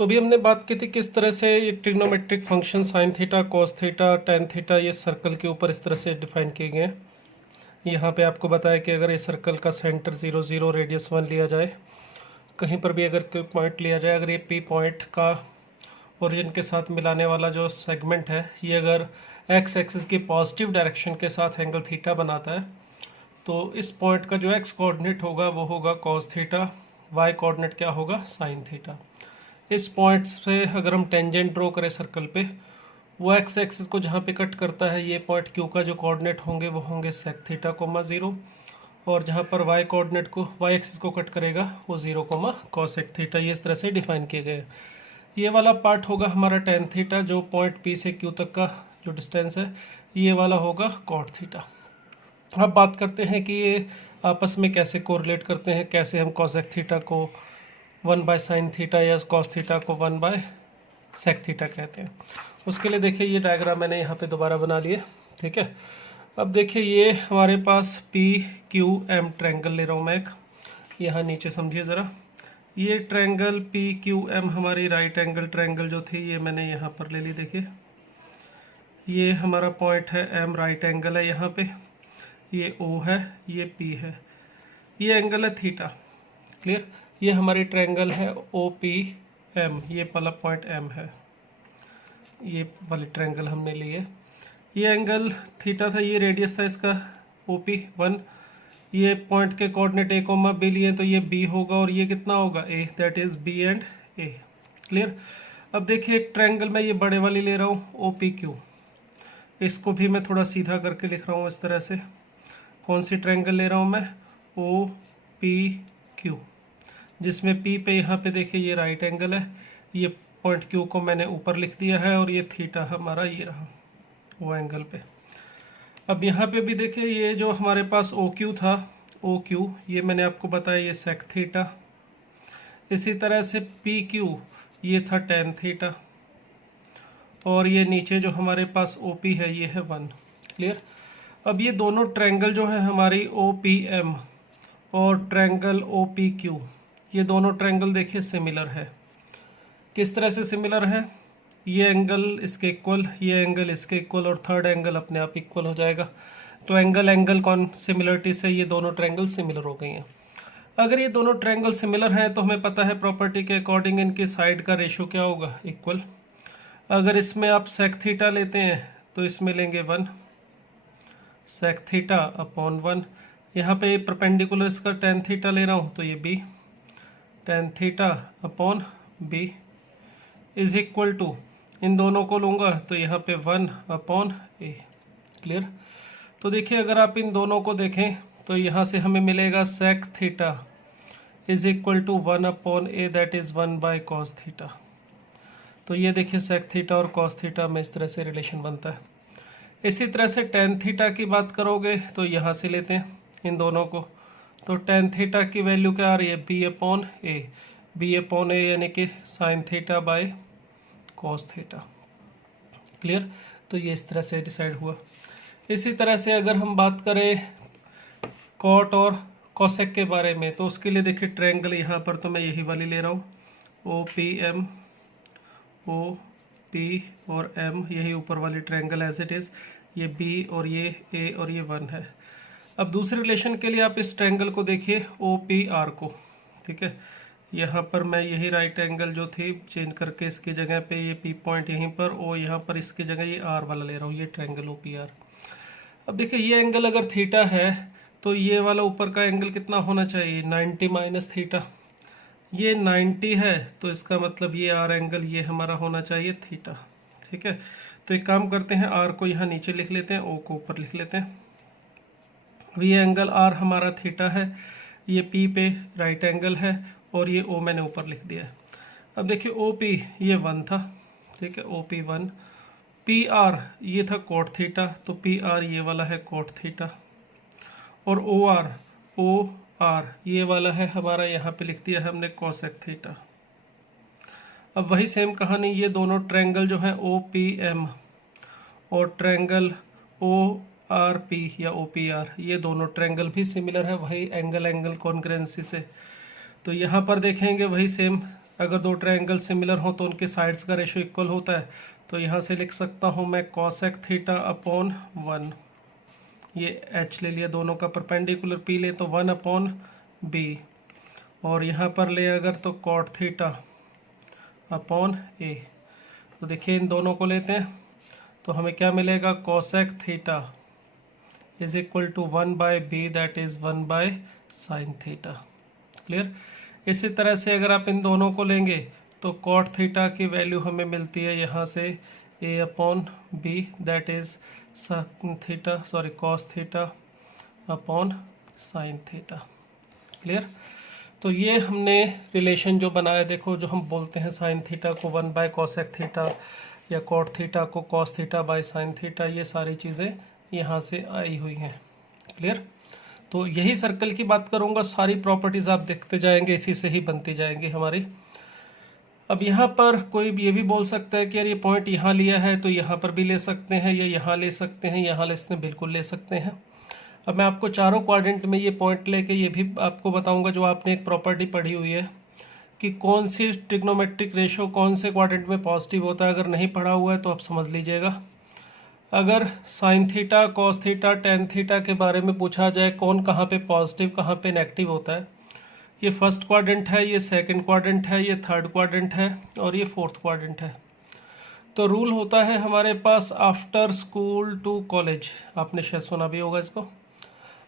तो अभी हमने बात की थी किस तरह से ये trigonometric function sine theta, cos theta, tan theta ये सर्कल के ऊपर इस तरह से डिफाइन किए गए हैं। यहाँ पे आपको बताया कि अगर ये सर्कल का सेंटर 0 0 रेडियस 1 लिया जाए, कहीं पर भी अगर कोई पॉइंट लिया जाए, अगर ये पी पॉइंट का ओरिजिन के साथ मिलाने वाला जो सेगमेंट है ये अगर एक्स एक्सिस की पॉजिटिव डायरेक्शन के साथ एंगल थीटा बनाता है, तो इस पॉइंट का जो एक्स कोऑर्डिनेट होगा वो होगा कॉस थीटा, वाई कोऑर्डिनेट क्या होगा साइन थीटा। इस पॉइंट से अगर हम टेंजेंट ड्रॉ करें सर्कल पे, वो एक्स एक्सिस को जहाँ पे कट करता है ये पॉइंट क्यू का जो कोऑर्डिनेट होंगे वो होंगे सेक थीटा कोमा 0, और जहाँ पर वाई कोऑर्डिनेट को वाई एक्सिस को कट करेगा वो 0 कोमा कॉसेक थीटा। ये इस तरह से डिफाइन किए गए। ये वाला पार्ट होगा हमारा टेन थीटा, जो पॉइंट पी से क्यू तक का जो डिस्टेंस है, ये वाला होगा कॉट थीटा। अब बात करते हैं कि ये आपस में कैसे कोरिलेट करते हैं, कैसे हम कॉसेक थीटा को 1 बाय साइन थीटा या कॉस थीटा को 1 बाय सेक थीटा कहते हैं। उसके लिए देखिए ये डायग्राम मैंने यहाँ पे दोबारा बना लिए, ठीक है। अब देखिए ये हमारे पास पी क्यू एम ट्रायंगल ले रहा हूँ मैं एक, यहाँ नीचे समझिए ज़रा। ये ट्रायंगल पी क्यू एम हमारी राइट एंगल ट्रायंगल जो थी ये मैंने यहाँ पर ले ली। देखिए ये हमारा पॉइंट है एम, राइट एंगल है यहाँ पे, ये ओ है, ये पी है, ये एंगल है थीटा। क्लियर। ये हमारी ट्रायंगल है ओ पी एम, ये वाला पॉइंट एम है, ये वाली ट्रायंगल हमने ली है। ये एंगल थीटा था, ये रेडियस था इसका ओ पी 1, ये पॉइंट के कोऑर्डिनेट ए कोमा बी लिए तो ये बी होगा, और ये कितना होगा A, that is B and A. Clear. अब देखिए एक ट्रायंगल मैं ये बड़े वाली ले रहा हूँ ओ पी क्यू, इसको भी मैं थोड़ा सीधा करके लिख रहा हूँ इस तरह से। कौन सी ट्रायंगल ले रहा हूँ मैं, ओ पी क्यू, जिसमें पी पे यहाँ पे देखिए ये राइट एंगल है, ये पॉइंट क्यू को मैंने ऊपर लिख दिया है, और ये थीटा हमारा ये रहा वो एंगल पे। अब यहाँ पे भी देखिए ये जो हमारे पास ओ क्यू था, ओ क्यू ये मैंने आपको बताया ये सेक थीटा, इसी तरह से पी क्यू ये था टेन थीटा, और ये नीचे जो हमारे पास ओ पी है ये है 1। क्लियर। अब ये दोनों ट्रायंगल जो है हमारी ओ पी एम और ट्रायंगल ओ पी क्यू, ये दोनों ट्रायंगल देखिए सिमिलर है। किस तरह से सिमिलर है, ये एंगल इसके इक्वल, ये एंगल इसके इक्वल, और थर्ड एंगल अपने आप इक्वल हो जाएगा। तो एंगल एंगल कौन सिमिलरिटी से ये दोनों ट्रायंगल सिमिलर हो गई हैं। अगर ये दोनों ट्रायंगल सिमिलर हैं तो हमें पता है प्रॉपर्टी के अकॉर्डिंग इनकी साइड का रेशियो क्या होगा, इक्वल। अगर इसमें आप सेक थीटा लेते हैं तो इसमें लेंगे 1 सेक थीटा अपॉन 1। यहाँ पे परपेंडिकुलर इसका टेन थीटा ले रहा हूँ तो ये B tan theta upon B is equal to, इन दोनों को लूँगा तो यहाँ पे 1 अपॉन ए। क्लियर। तो देखिए अगर आप इन दोनों को देखें तो यहाँ से हमें मिलेगा sec theta is equal to 1 upon a, that is 1 by cos theta. तो ये देखिए सेक थीटा और कॉस थीटा में इस तरह से रिलेशन बनता है। इसी तरह से टेन थीटा की बात करोगे तो यहाँ से लेते हैं इन दोनों को, तो टेन थीटा की वैल्यू क्या आ रही है, बी अपॉन ए, बी अपॉन ए यानी कि sine theta by cos theta. Clear. तो ये इस तरह से डिसाइड हुआ। इसी तरह से अगर हम बात करें कॉट और कॉसेक के बारे में, तो उसके लिए देखिए ट्रायंगल यहाँ पर तो मैं यही वाली ले रहा हूँ, O P M, O P और एम, यही ऊपर वाली ट्रायंगल एज इट इज़, ये बी और ये ए और ये 1 है। अब दूसरे रिलेशन के लिए आप इस ट्रायंगल को देखिए ओ पी आर को, ठीक है। यहाँ पर मैं यही राइट एंगल जो थी चेंज करके इसकी जगह पे ये पी पॉइंट यहीं पर, और यहाँ पर इसकी जगह ये आर वाला ले रहा हूँ, ये ट्रायंगल ओ पी आर। अब देखिए ये एंगल अगर थीटा है तो ये वाला ऊपर का एंगल कितना होना चाहिए, 90 माइनस थीटा। ये 90 है तो इसका मतलब ये आर एंगल ये हमारा होना चाहिए थीटा, ठीक है। तो एक काम करते हैं, आर को यहाँ नीचे लिख लेते हैं, ओ को ऊपर लिख लेते हैं। अब ये एंगल आर हमारा थीटा है, ये पी पे राइट एंगल है, और ये ओ मैंने ऊपर लिख दिया है। अब देखिए ओ पी ये 1 था, ठीक है, ओ पी 1, पी आर ये था कोट थीटा, तो पी आर ये वाला है कोट थीटा, और ओ आर ये वाला है हमारा, यहाँ पे लिख दिया है हमने कोसेक थीटा। अब वही सेम कहानी, ये दोनों ट्रायंगल जो है ओ पी एम और ट्रायंगल ओ आर पी या ओ पी आर, ये दोनों ट्रायंगल भी सिमिलर है वही एंगल एंगल कॉन्ग्रुएंसी से। तो यहाँ पर देखेंगे वही सेम अगर दो ट्रायंगल सिमिलर हो तो उनके साइड्स का रेशो इक्वल होता है। तो यहाँ से लिख सकता हूँ मैं कॉसेक थीटा अपॉन 1, ये h ले लिया, दोनों का परपेंडिकुलर p ले तो 1 अपॉन b, और यहाँ पर ले अगर तो कॉट थीटा अपॉन a। तो देखिए इन दोनों को लेते हैं तो हमें क्या मिलेगा, cosec theta is equal to 1 by b, that is 1 by sine theta. Clear. इसी तरह से अगर आप इन दोनों को लेंगे तो कॉट थीटा की वैल्यू हमें मिलती है यहाँ से a upon b, that is cos theta upon sine theta. Clear. तो ये हमने रिलेशन जो बनाया, देखो जो हम बोलते हैं साइन थीटा को 1 बाय कॉसेक थीटा या कॉट थीटा को cos theta by sine theta, ये सारी चीज़ें यहाँ से आई हुई हैं। क्लियर। तो यही सर्कल की बात करूँगा, सारी प्रॉपर्टीज़ आप देखते जाएंगे, इसी से ही बनती जाएंगी हमारी। अब यहाँ पर कोई ये भी बोल सकता है कि यार ये पॉइंट यहाँ लिया है तो यहाँ पर भी ले सकते हैं, या यहाँ ले सकते हैं, यहाँ बिल्कुल ले सकते हैं। अब मैं आपको चारों क्वाड्रेंट में ये पॉइंट लेके ये भी आपको बताऊंगा जो आपने एक प्रॉपर्टी पढ़ी हुई है कि कौन सी ट्रिग्नोमेट्रिक रेशो कौन से क्वाड्रेंट में पॉजिटिव होता है। अगर नहीं पढ़ा हुआ है तो आप समझ लीजिएगा। अगर sign theta, cos theta, tan theta के बारे में पूछा जाए कौन कहाँ पे पॉजिटिव कहाँ पे नेगेटिव होता है, ये फर्स्ट क्वाड्रेंट है, ये सेकंड क्वाड्रेंट है, ये थर्ड क्वाड्रेंट है और ये फोर्थ क्वाड्रेंट है। तो रूल होता है हमारे पास आफ्टर स्कूल टू कॉलेज, आपने शायद सुना भी होगा इसको।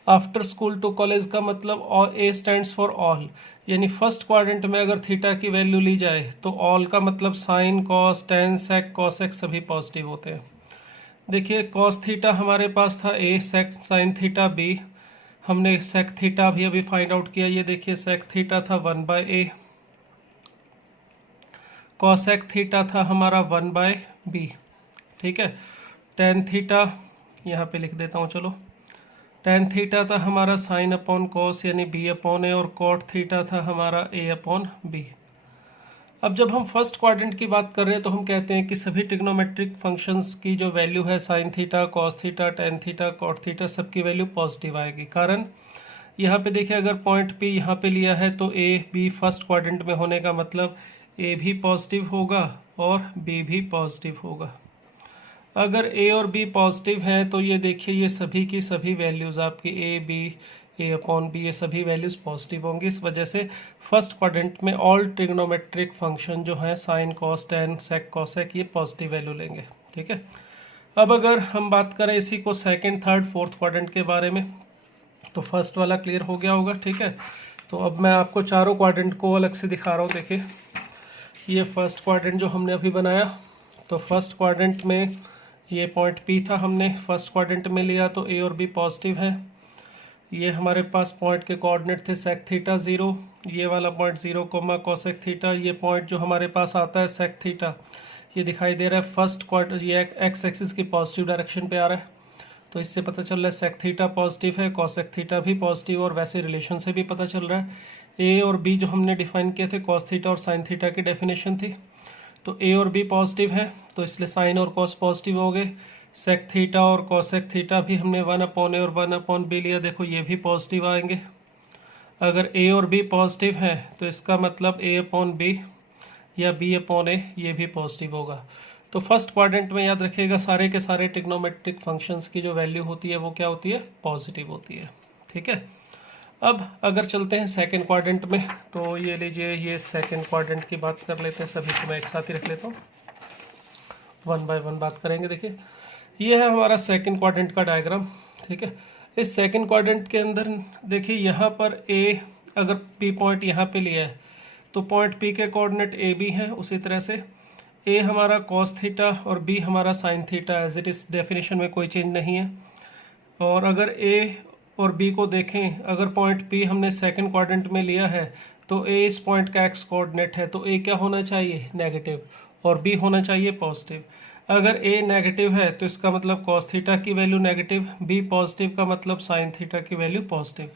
आफ्टर स्कूल टू कॉलेज का मतलब ए स्टैंड्स फॉर ऑल, यानी फर्स्ट क्वाड्रेंट में अगर थीटा की वैल्यू ली जाए तो ऑल का मतलब sign, cos, tan, sec, cosec सभी पॉजिटिव होते हैं। देखिए कॉस थीटा हमारे पास था ए, सेक साइन थीटा बी, हमने सेक थीटा भी अभी फाइंड आउट किया, ये देखिए सेक थीटा था 1 बाय ए, कॉसेक थीटा था हमारा 1 बाय बी। ठीक है। टेन थीटा यहाँ पे लिख देता हूँ, चलो टेन थीटा था हमारा साइन अपॉन कॉस यानी बी अपॉन ए, और कॉट थीटा था हमारा ए अपॉन बी। अब जब हम फर्स्ट क्वाड्रेंट की बात कर रहे हैं तो हम कहते हैं कि सभी ट्रिग्नोमेट्रिक फंक्शंस की जो वैल्यू है sine theta, cos theta, tan theta, cot theta, सबकी वैल्यू पॉजिटिव आएगी। कारण यहाँ पे देखिए अगर पॉइंट पी यहाँ पे लिया है तो ए बी फर्स्ट क्वाड्रेंट में होने का मतलब ए भी पॉजिटिव होगा और बी भी पॉजिटिव होगा। अगर ए और बी पॉजिटिव हैं तो ये देखिए ये सभी की सभी वैल्यूज़ आपकी a b, a upon b, ये सभी वैल्यूज़ पॉजिटिव होंगी। इस वजह से फर्स्ट क्वाड्रेंट में ऑल ट्रिग्नोमेट्रिक फंक्शन जो हैं sine, cos, tan, sec, cosec, ये पॉजिटिव वैल्यू लेंगे। ठीक है। अब अगर हम बात करें इसी को सेकंड, थर्ड, फोर्थ क्वाड्रेंट के बारे में तो फर्स्ट वाला क्लियर हो गया होगा। ठीक है। तो अब मैं आपको चारों क्वाड्रेंट को अलग से दिखा रहा हूँ। देखिए ये फर्स्ट क्वाड्रेंट जो हमने अभी बनाया, तो फर्स्ट क्वाड्रेंट में ये पॉइंट पी था, हमने फर्स्ट क्वाड्रेंट में लिया तो ए और बी पॉजिटिव है। ये हमारे पास पॉइंट के कोऑर्डिनेट थे सेक थीटा 0, ये वाला पॉइंट 0 कोमा कोसेक थीटा, ये पॉइंट जो हमारे पास आता है सेक थीटा, ये दिखाई दे रहा है फर्स्ट क्वाड्रेंट, ये एक्स एक्सिस की पॉजिटिव डायरेक्शन पे आ रहा है। तो इससे पता चल रहा है सेक थीटा पॉजिटिव है, कोसेक थीटा भी पॉजिटिव, और वैसे रिलेशन से भी पता चल रहा है। ए और बी जो हमने डिफाइन किए थे कॉस थीटा और साइन थीटा की डेफिनेशन थी, तो ए और बी पॉजिटिव है तो इसलिए साइन और कॉस पॉजिटिव हो गए। सेक थीटा और कॉसेक थीटा भी हमने 1 अपॉन ए और 1 अपॉन बी लिया, देखो ये भी पॉजिटिव आएंगे। अगर ए और बी पॉजिटिव हैं तो इसका मतलब ए अपॉन बी या बी अपॉन ए ये भी पॉजिटिव होगा। तो फर्स्ट क्वाड्रेंट में याद रखिएगा सारे के सारे ट्रिग्नोमेट्रिक फंक्शंस की जो वैल्यू होती है वो क्या होती है, पॉजिटिव होती है। ठीक है। अब अगर चलते हैं सेकंड क्वाड्रेंट में, तो ये लीजिए ये सेकंड क्वाड्रेंट की बात कर लेते हैं, सभी को मैं एक साथ ही रख लेता हूँ, 1 बाय 1 बात करेंगे। देखिए ये है हमारा सेकंड क्वाड्रेंट का डायग्राम। ठीक है। इस सेकंड क्वाड्रेंट के अंदर देखिए यहाँ पर ए अगर पी पॉइंट यहाँ पे लिया है तो पॉइंट पी के कोऑर्डिनेट ए बी हैं, उसी तरह से ए हमारा कॉस थीटा और बी हमारा sine theta, as it is definition में कोई चेंज नहीं है। और अगर ए और बी को देखें, अगर पॉइंट पी हमने सेकंड क्वाड्रेंट में लिया है तो ए इस पॉइंट का एक्स कोऑर्डिनेट है, तो ए क्या होना चाहिए, नेगेटिव, और बी होना चाहिए पॉजिटिव। अगर ए नेगेटिव है तो इसका मतलब कॉस थीटा की वैल्यू नेगेटिव, बी पॉजिटिव का मतलब साइन थीटा की वैल्यू पॉजिटिव।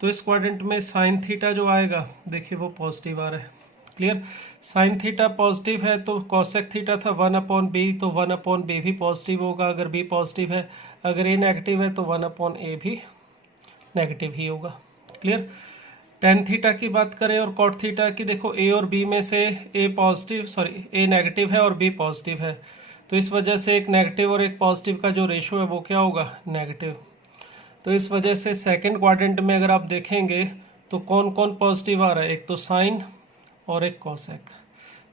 तो इस क्वाड्रेंट में साइन थीटा जो आएगा देखिए वो पॉजिटिव आ रहा है। क्लियर। साइन थीटा पॉजिटिव है तो कॉसेक थीटा था 1 अपॉन बी, तो 1 अपॉन बी भी पॉजिटिव होगा अगर बी पॉजिटिव है। अगर ए नेगेटिव है तो 1 अपॉन ए भी नेगेटिव ही होगा। क्लियर। टेन थीटा की बात करें और कॉट थीटा की, देखो ए और बी में से ए नेगेटिव है और बी पॉजिटिव है, तो इस वजह से एक नेगेटिव और एक पॉजिटिव का जो रेशो है वो क्या होगा, नेगेटिव। तो इस वजह से सेकंड क्वाड्रेंट में अगर आप देखेंगे तो कौन कौन पॉजिटिव आ रहा है, एक तो साइन और एक कॉसेक।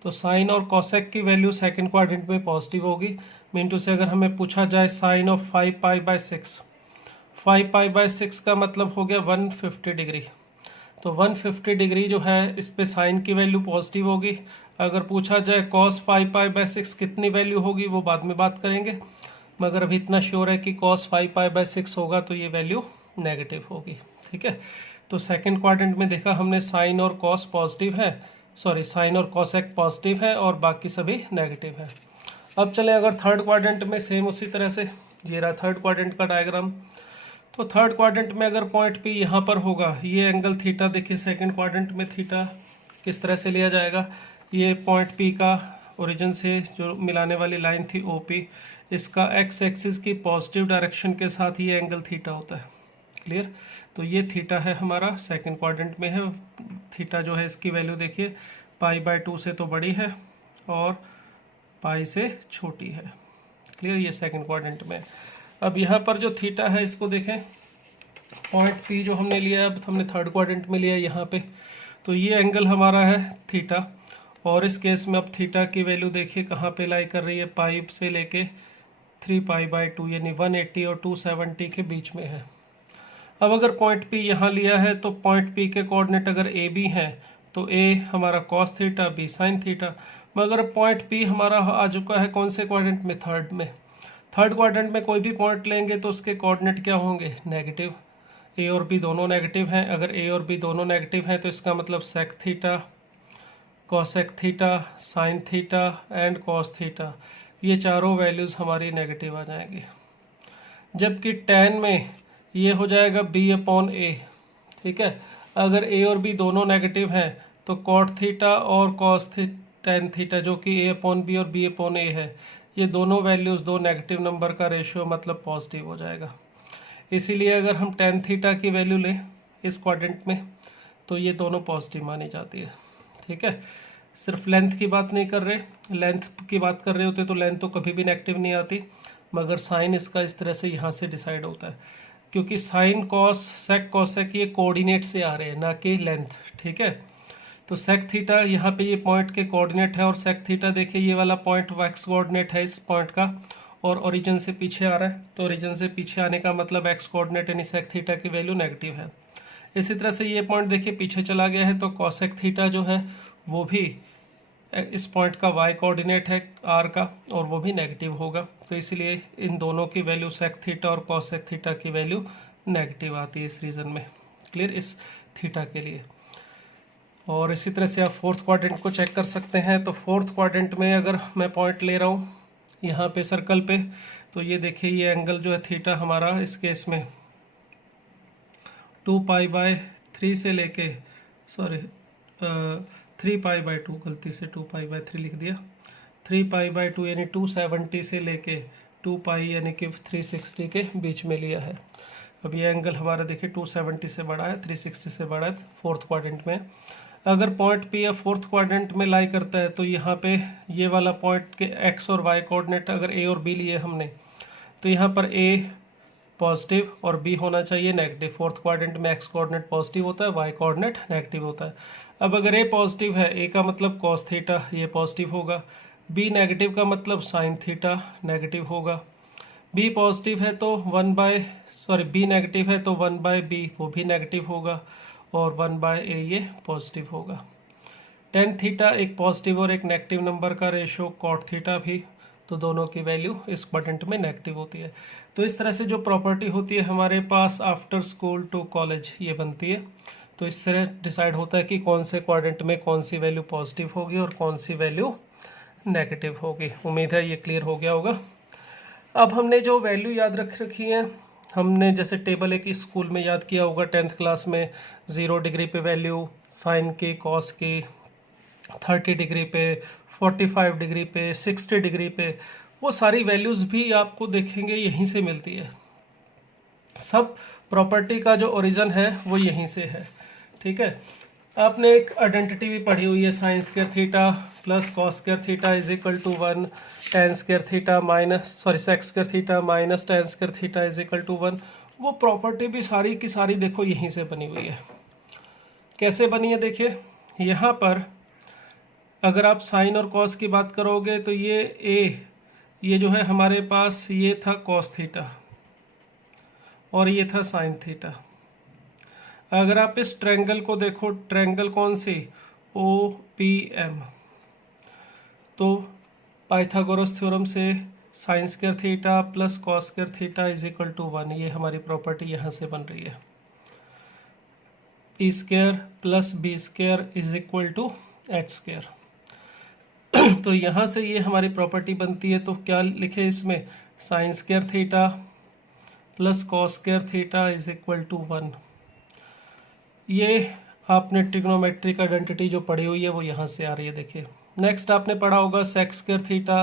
तो साइन और कॉसेक की वैल्यू सेकंड क्वाड्रेंट में पॉजिटिव होगी। मिनटू से अगर हमें पूछा जाए साइन ऑफ 5π/6, 5π/6 का मतलब हो गया 150 डिग्री। तो 150 डिग्री जो है इस पे साइन की वैल्यू पॉजिटिव होगी। अगर पूछा जाए कॉस 5π/6 कितनी वैल्यू होगी वो बाद में बात करेंगे, मगर अभी इतना श्योर है कि कॉस 5π/6 होगा तो ये वैल्यू नेगेटिव होगी। ठीक है, तो सेकंड क्वाड्रेंट में देखा हमने साइन और कॉस पॉजिटिव है, साइन और कॉसेक पॉजिटिव है और बाकी सभी नेगेटिव है। अब चले अगर थर्ड क्वाड्रेंट में सेम उसी तरह से, ये रहा थर्ड क्वाड्रेंट का डायग्राम। तो थर्ड क्वाड्रेंट में अगर पॉइंट पी यहाँ पर होगा, ये एंगल थीटा, देखिए सेकंड क्वाड्रेंट में थीटा किस तरह से लिया जाएगा, ये पॉइंट पी का ओरिजिन से जो मिलाने वाली लाइन थी ओपी, इसका एक्स एक्सिस की पॉजिटिव डायरेक्शन के साथ ये एंगल थीटा होता है। क्लियर, तो ये थीटा है हमारा, सेकंड क्वाड्रेंट में है। थीटा जो है इसकी वैल्यू देखिए π/2 से तो बड़ी है और पाई से छोटी है। क्लियर, ये सेकंड क्वाड्रेंट में। अब यहाँ पर जो थीटा है इसको देखें, पॉइंट पी जो हमने लिया है, अब हमने थर्ड क्वाड्रेंट में लिया है यहाँ पे, तो ये एंगल हमारा है थीटा, और इस केस में अब थीटा की वैल्यू देखिए कहाँ पे लाई कर रही है, पाइप से लेके 3π/2 यानी 180 और 270 के बीच में है। अब अगर पॉइंट पी यहाँ लिया है तो पॉइंट पी के कोऑर्डिनेट अगर ए बी हैं तो ए हमारा cos theta, b sine theta. मगर पॉइंट पी हमारा आ चुका है कौन से क्वाड्रेंट में, थर्ड में। थर्ड क्वाड्रेंट में कोई भी पॉइंट लेंगे तो उसके कोऑर्डिनेट क्या होंगे, नेगेटिव। ए और बी दोनों नेगेटिव हैं, अगर ए और बी दोनों नेगेटिव हैं तो इसका मतलब sec theta, cosec theta, sine theta and cos theta, ये चारों वैल्यूज़ हमारी नेगेटिव आ जाएंगी। जबकि tan में ये हो जाएगा b/a। ठीक है, अगर a और b दोनों नेगेटिव हैं तो कॉट थीटा और कॉस tan थीटा जो कि a/b और b/a है, ये दोनों वैल्यूज़ दो नेगेटिव नंबर का रेशियो मतलब पॉजिटिव हो जाएगा। इसीलिए अगर हम tan थीटा की वैल्यू लें इस क्वाड्रेंट में तो ये दोनों पॉजिटिव मानी जाती है। ठीक है, सिर्फ लेंथ की बात नहीं कर रहे, लेंथ की बात कर रहे होते तो लेंथ तो कभी भी नेगेटिव नहीं आती, मगर साइन इसका इस तरह से यहाँ से डिसाइड होता है, क्योंकि साइन कॉस सेक कॉसेक ये कोऑर्डिनेट से आ रहे हैं ना कि लेंथ। ठीक है, तो सेक थीटा यहाँ पे ये पॉइंट के कोऑर्डिनेट है और सेक थीटा देखिए ये वाला पॉइंट एक्स कोऑर्डिनेट है इस पॉइंट का और ओरिजिन से पीछे आ रहा है, तो ओरिजिन से पीछे आने का मतलब एक्स कोऑर्डिनेट यानी सेक थीटा की वैल्यू नेगेटिव है। इसी तरह से ये पॉइंट देखिए पीछे चला गया है तो कॉसेक थीटा जो है वो भी इस पॉइंट का वाई कोऑर्डिनेट है आर का और वो भी नेगेटिव होगा, तो इसलिए इन दोनों की वैल्यू सेक थीटा और कॉसेक थीटा की वैल्यू नेगेटिव आती है इस रीजन में। क्लियर, इस थीटा के लिए। और इसी तरह से आप फोर्थ क्वाड्रेंट को चेक कर सकते हैं। तो फोर्थ क्वाड्रेंट में अगर मैं पॉइंट ले रहा हूँ यहाँ पे सर्कल पे, तो ये देखिए ये एंगल जो है थीटा हमारा इस केस में 2π/3 से लेके 3π/2, गलती से 2π/3 लिख दिया, 3π/2 यानी 270 से लेके 2π यानी कि 360 के बीच में लिया है। अब ये एंगल हमारा देखिए 270 से बड़ा है, 360 से बड़ा है फोर्थ क्वाड्रेंट में। अगर पॉइंट पी या फोर्थ क्वाड्रेंट में लाई करता है तो यहाँ पे ये वाला पॉइंट के एक्स और वाई कोऑर्डिनेट अगर ए और बी लिए हमने तो यहाँ पर ए पॉजिटिव और बी होना चाहिए नेगेटिव। फोर्थ क्वाड्रेंट में एक्स कोऑर्डिनेट पॉजिटिव होता है, वाई कोऑर्डिनेट नेगेटिव होता है। अब अगर ए पॉजिटिव है, ए का मतलब कॉस थीटा ये पॉजिटिव होगा, बी नेगेटिव का मतलब साइन थीटा नेगेटिव होगा, बी पॉजिटिव है तो बी नेगेटिव है तो 1/b वो भी नेगेटिव होगा और 1/a ये पॉजिटिव होगा। tan थीटा एक पॉजिटिव और एक नेगेटिव नंबर का रेशो, कॉट थीटा भी, तो दोनों की वैल्यू इस क्वाड्रेंट में नेगेटिव होती है। तो इस तरह से जो प्रॉपर्टी होती है हमारे पास आफ्टर स्कूल टू कॉलेज ये बनती है। तो इससे डिसाइड होता है कि कौन से क्वाड्रेंट में कौन सी वैल्यू पॉजिटिव होगी और कौन सी वैल्यू नेगेटिव होगी। उम्मीद है ये क्लियर हो गया होगा। अब हमने जो वैल्यू याद रख रखी है, हमने जैसे टेबल एक स्कूल में याद किया होगा 10th क्लास में, 0 डिग्री पे वैल्यू साइन की, कॉस की, 30 डिग्री पे, 45 डिग्री पे, 60 डिग्री पे, वो सारी वैल्यूज़ भी आपको देखेंगे यहीं से मिलती है। सब प्रॉपर्टी का जो ओरिजिन है वो यहीं से है। ठीक है। आपने एक आइडेंटिटी भी पढ़ी हुई है, sine square theta plus cos square theta is equal to 1, tan square theta minus sec square theta minus tan square theta is equal to 1। वो प्रॉपर्टी भी सारी की सारी देखो यहीं से बनी हुई है। कैसे बनी है देखिए, यहाँ पर अगर आप साइन और कॉस की बात करोगे तो ये जो है हमारे पास ये था कॉस थीटा और ये था साइन थीटा। अगर आप इस ट्रायंगल को देखो, ट्रायंगल कौन सी, ओ पी एम, तो पाइथागोरस थ्योरम से sine square theta plus cos square theta is equal to 1, ये हमारी प्रॉपर्टी यहाँ से बन रही है। P square plus b square is equal to h square. तो यहाँ से ये हमारी प्रॉपर्टी बनती है। तो क्या लिखे इसमें, sine square theta plus cos square theta is equal to 1। ये आपने ट्रिग्नोमेट्रिक आइडेंटिटी जो पढ़ी हुई है वो यहाँ से आ रही है। देखिए नेक्स्ट आपने पढ़ा होगा sec square theta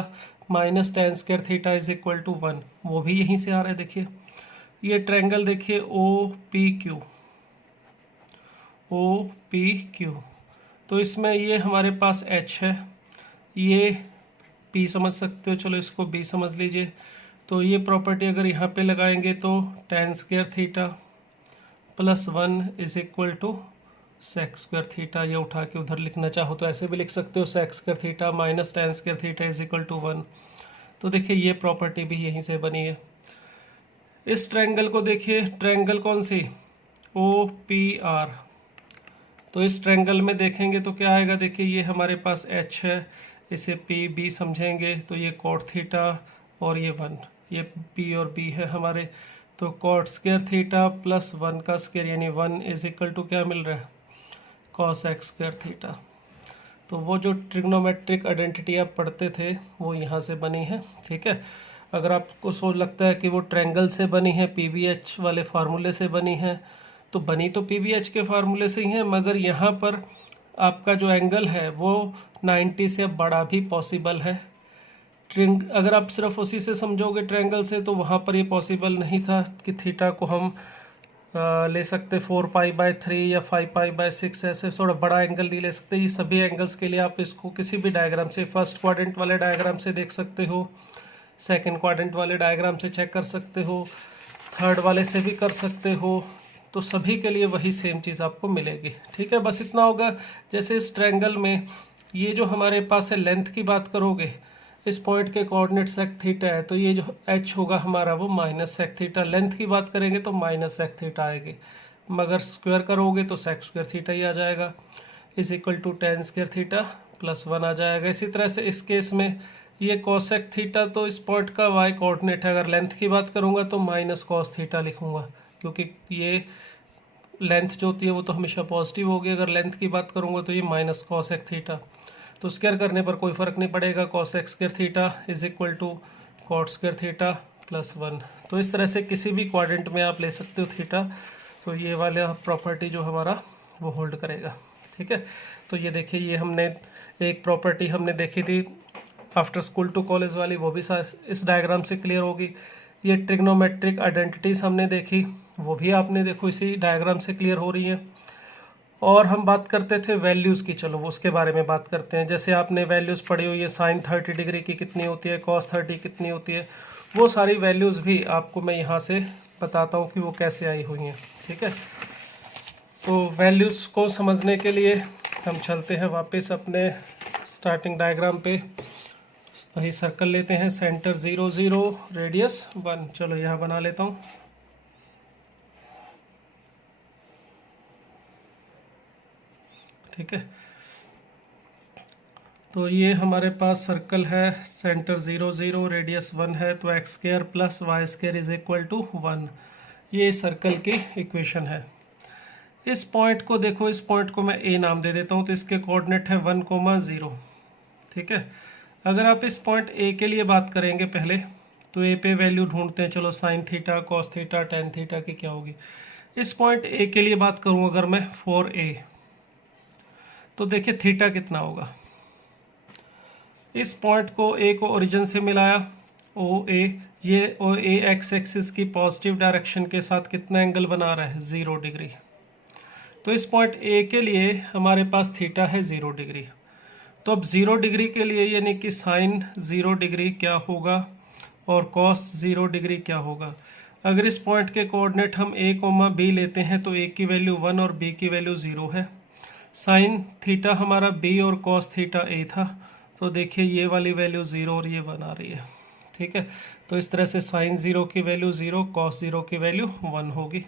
minus tan square theta is equal to 1, वो भी यहीं से आ रहा है। देखिए ये ट्रायंगल देखिए ओ पी क्यू, तो इसमें ये हमारे पास एच है, ये पी समझ सकते हो, चलो इसको बी समझ लीजिए। तो ये प्रॉपर्टी अगर यहाँ पे लगाएंगे तो tan square theta plus 1 is equal to sec square theta, ये उठा के उधर लिखना चाहो तो ऐसे भी लिख सकते हो, sec square theta minus tan square theta is equal to 1। तो देखिए ये प्रॉपर्टी भी यहीं से बनी है। इस ट्रायंगल को देखिए, ट्रायंगल कौन सी, ओ पी आर, तो इस ट्रायंगल में देखेंगे तो क्या आएगा, देखिए ये हमारे पास एच है, इसे पी बी समझेंगे तो ये कॉट थीटा और ये 1, ये पी और बी है हमारे। तो कॉट स्क्वायर थीटा प्लस 1 का स्क्वायर यानी 1 इज इक्वल टू क्या मिल रहा है, कॉस एक्स स्क्वायर थीटा। तो वो जो ट्रिग्नोमेट्रिक आइडेंटिटी आप पढ़ते थे वो यहाँ से बनी है। ठीक है, अगर आपको सोच लगता है कि वो ट्रायंगल से बनी है, पीवीएच वाले फार्मूले से बनी है, तो बनी तो पीवीएच के फार्मूले से ही है, मगर यहाँ पर आपका जो एंगल है वो 90 से बड़ा भी पॉसिबल है। अगर आप सिर्फ उसी से समझोगे ट्रायंगल से तो वहाँ पर ये पॉसिबल नहीं था कि थीटा को हम ले सकते 4π/3 या 5π/6, ऐसे थोड़ा बड़ा एंगल नहीं ले सकते। ये सभी एंगल्स के लिए आप इसको किसी भी डायग्राम से, फर्स्ट क्वाड्रेंट वाले डायग्राम से देख सकते हो, सेकंड क्वाड्रेंट वाले डायग्राम से चेक कर सकते हो, थर्ड वाले से भी कर सकते हो, तो सभी के लिए वही सेम चीज़ आपको मिलेगी। ठीक है, बस इतना होगा। जैसे इस ट्रायंगल में ये जो हमारे पास है, लेंथ की बात करोगे, इस पॉइंट के कोऑर्डिनेट सेक थीटा है, तो ये जो एच होगा हमारा वो माइनस सेक थीटा, लेंथ की बात करेंगे तो माइनस सेक थीटा आएगी, मगर स्क्वायर करोगे तो सेक स्क्वायर थीटा ही आ जाएगा, is equal to tan square theta plus 1 आ जाएगा। इसी तरह से इस केस में ये कॉसेक थीटा, तो इस पॉइंट का वाई कोऑर्डिनेट है, अगर लेंथ की बात करूँगा तो माइनस कॉस थीटा लिखूँगा, क्योंकि ये लेंथ जो होती है वो तो हमेशा पॉजिटिव होगी। अगर लेंथ की बात करूँगा तो ये माइनस कॉसेक थीटा, तो स्क्वायर करने पर कोई फ़र्क नहीं पड़ेगा, cosec square theta is equal to cot square theta plus 1। तो इस तरह से किसी भी क्वाड्रेंट में आप ले सकते हो थीटा, तो ये वाला प्रॉपर्टी जो हमारा वो होल्ड करेगा। ठीक है, तो ये देखिए, ये हमने एक प्रॉपर्टी हमने देखी थी आफ्टर स्कूल टू कॉलेज वाली, वो भी इस डायग्राम से क्लियर होगी। ये ट्रिग्नोमेट्रिक आइडेंटिटीज़ हमने देखी, वो भी आपने देखो इसी डायग्राम से क्लियर हो रही है। और हम बात करते थे वैल्यूज़ की, चलो उसके बारे में बात करते हैं। जैसे आपने वैल्यूज़ पढ़ी हुई है, साइन 30 डिग्री की कितनी होती है, कॉस 30 कितनी होती है, वो सारी वैल्यूज़ भी आपको मैं यहाँ से बताता हूँ कि वो कैसे आई हुई हैं। ठीक है, तो वैल्यूज़ को समझने के लिए हम चलते हैं वापस अपने स्टार्टिंग डायग्राम पे। वही सर्कल लेते हैं, सेंटर 0 0 रेडियस 1, चलो यहाँ बना लेता हूँ। ठीक है, तो ये हमारे पास सर्कल है, सेंटर 0 0 रेडियस 1 है, तो x square plus y square is equal to 1, ये सर्कल की इक्वेशन है। इस पॉइंट को देखो, इस पॉइंट को मैं ए नाम दे देता हूँ, तो इसके कोऑर्डिनेट है 1, 0। ठीक है, अगर आप इस पॉइंट ए के लिए बात करेंगे पहले, तो ए पे वैल्यू ढूंढते हैं, चलो sign theta, cos theta, tan theta की क्या होगी। इस पॉइंट ए के लिए बात करूँ अगर मैं फॉर ए, तो देखिए थीटा कितना होगा। इस पॉइंट को ए को ओरिजिन से मिलाया, ओ ए, ये ओ ए एक्स एक्सिस की पॉजिटिव डायरेक्शन के साथ कितना एंगल बना रहा है, 0 डिग्री। तो इस पॉइंट ए के लिए हमारे पास थीटा है 0 डिग्री। तो अब 0 डिग्री के लिए यानी कि साइन 0 डिग्री क्या होगा और कॉस 0 डिग्री क्या होगा। अगर इस पॉइंट के कोऑर्डिनेट हम a, b लेते हैं तो a की वैल्यू 1 और b की वैल्यू 0 है। साइन थीटा हमारा b और कॉस थीटा a था, तो देखिए ये वाली वैल्यू 0 और ये 1 आ रही है। ठीक है, तो इस तरह से साइन 0 की वैल्यू 0, कॉस 0 की वैल्यू 1 होगी।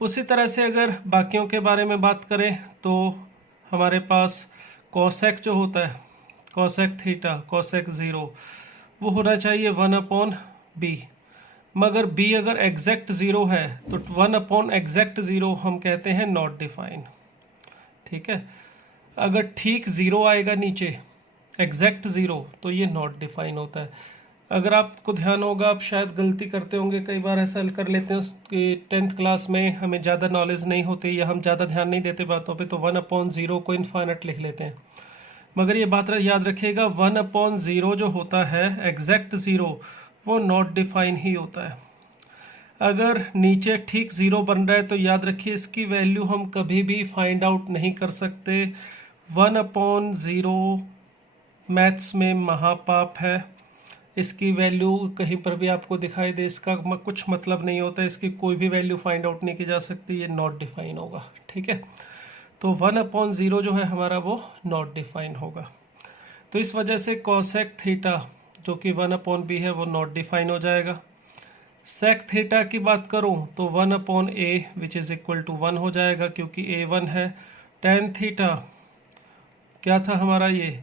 उसी तरह से अगर बाकियों के बारे में बात करें तो हमारे पास कॉसेक जो होता है, कॉसेक थीटा, कॉसेक 0, वो होना चाहिए 1/b। मगर b अगर एग्जैक्ट 0 है तो 1/एग्जैक्ट 0 हम कहते हैं नॉट डिफाइन। ठीक है, अगर ठीक 0 आएगा नीचे, एग्जैक्ट 0, तो ये नॉट डिफाइन होता है। अगर आपको ध्यान होगा, आप शायद गलती करते होंगे, कई बार ऐसा कर लेते हैं कि 10th क्लास में हमें ज़्यादा नॉलेज नहीं होती या हम ज़्यादा ध्यान नहीं देते बातों पे, तो 1/0 को इनफाइनाइट लिख लेते हैं। मगर ये बात याद रखिएगा, 1/0 जो होता है एग्जैक्ट 0, वो नॉट डिफाइन ही होता है। अगर नीचे ठीक 0 बन रहा है तो याद रखिए इसकी वैल्यू हम कभी भी फाइंड आउट नहीं कर सकते। 1/0 मैथ्स में महापाप है। इसकी वैल्यू कहीं पर भी आपको दिखाई दे, इसका कुछ मतलब नहीं होता, इसकी कोई भी वैल्यू फाइंड आउट नहीं की जा सकती, ये नॉट डिफाइन होगा। ठीक है, तो 1/0 जो है हमारा वो नॉट डिफाइन होगा। तो इस वजह से कॉसेक थीटा जो कि 1/b है वो नॉट डिफाइन हो जाएगा। सेक थीटा की बात करूं तो 1/a which is equal to 1 हो जाएगा, क्योंकि a 1 है। टेन थीटा क्या था हमारा, ये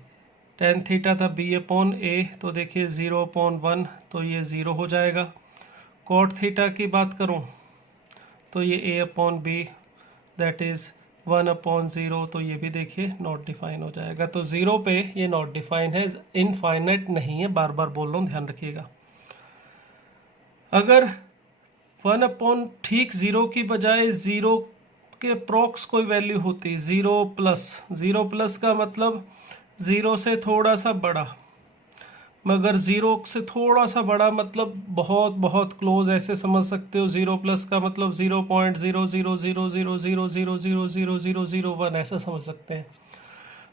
टेन थीटा था b/a, तो देखिए 0/1, तो ये 0 हो जाएगा। कॉट थीटा की बात करूं तो ये a/b दैट इज 1/0, तो ये भी देखिए नॉट डिफाइन हो जाएगा। तो 0 पे ये नॉट डिफाइन है, इनफाइनाइट नहीं है, बार बार बोल रहा हूँ, ध्यान रखिएगा। अगर 1/ ठीक 0 की बजाय 0 के अप्रॉक्स कोई वैल्यू होती, 0+ का मतलब 0 से थोड़ा सा बड़ा, मगर 0 से थोड़ा सा बड़ा मतलब बहुत बहुत क्लोज, ऐसे समझ सकते हो। 0+ का मतलब 0.0000000000001 ऐसा समझ सकते हैं।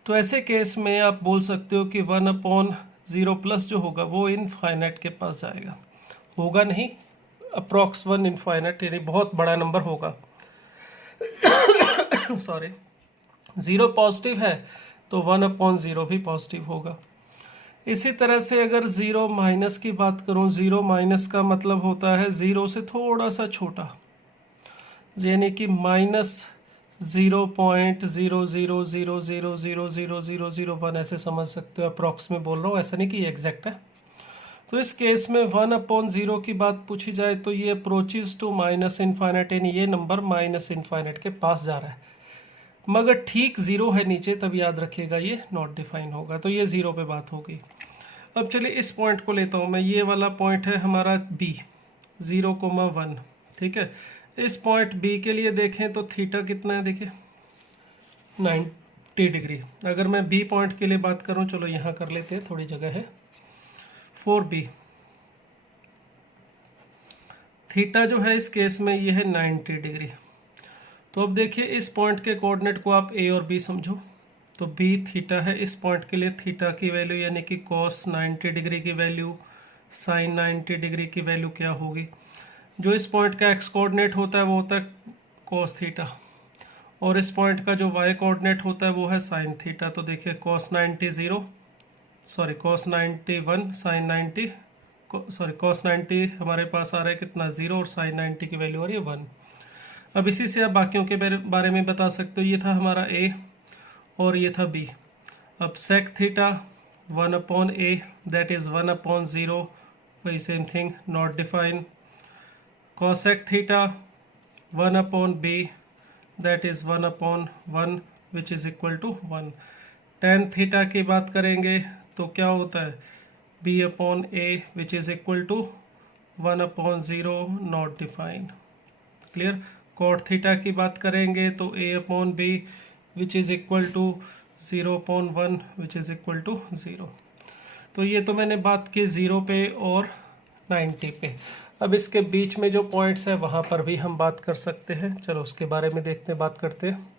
तो ऐसे केस में आप बोल सकते हो कि 1/0+ जो होगा वो इनफाइनाइट के पास जाएगा, होगा नहीं, अप्रॉक्स 1 इनफाइनाइट, यानी बहुत बड़ा नंबर होगा। सॉरी, 0 पॉजिटिव है तो 1/0 भी पॉजिटिव होगा। इसी तरह से अगर 0- की बात करूं, 0- का मतलब होता है 0 से थोड़ा सा छोटा, यानी कि -0.000000001 ऐसे समझ सकते हो, अप्रॉक्स में बोल रहा हूँ, ऐसा नहीं कि एग्जैक्ट है। तो इस केस में 1/0 की बात पूछी जाए तो ये अप्रोचेस टू -इनफाइनाइट, यानी ये नंबर -इनफाइनाइट के पास जा रहा है, मगर ठीक 0 है नीचे, तब याद रखिएगा ये नॉट डिफाइन होगा। तो ये 0 पे बात होगी। अब चलिए इस पॉइंट को लेता हूँ मैं, ये वाला पॉइंट है हमारा b, 0,1। ठीक है, इस पॉइंट b के लिए देखें तो थीटा कितना है, देखिए 90 डिग्री। अगर मैं b पॉइंट के लिए बात करूँ, चलो यहाँ कर लेते हैं, थोड़ी जगह है, 4b। थीटा जो है इस केस में ये है 90 डिग्री। तो अब देखिए इस पॉइंट के कोऑर्डिनेट को आप a और b समझो, तो b थीटा है। इस पॉइंट के लिए थीटा की वैल्यू यानी कि cos 90 डिग्री की वैल्यू, sin 90 डिग्री की वैल्यू क्या होगी। जो इस पॉइंट का x कोऑर्डिनेट होता है वो होता है cos थीटा, और इस पॉइंट का जो y कोऑर्डिनेट होता है वो है sin थीटा। तो देखिए cos 90 0, sorry cos 90 1, sin 90 cos 90 हमारे पास आ रहा है कितना 0, और sin 90 की वैल्यू आ रही है 1। अब इसी से आप बाकियों के बारे में बता सकते हो, ये था हमारा a और ये था b। अब sec theta 1/a that is 1/0, वही same thing, not define. cosec theta 1/b that is 1/1 which is equal to 1। tan theta की बात करेंगे तो क्या होता है, b/a which is equal to 1/0, not define, clear. cot theta की बात करेंगे तो a/b which is equal to 0/1 which is equal to 0। तो ये तो मैंने बात की 0 पे और 90 पे। अब इसके बीच में जो पॉइंट्स है वहाँ पर भी हम बात कर सकते हैं। चलो उसके बारे में देखते हैं, बात करते हैं।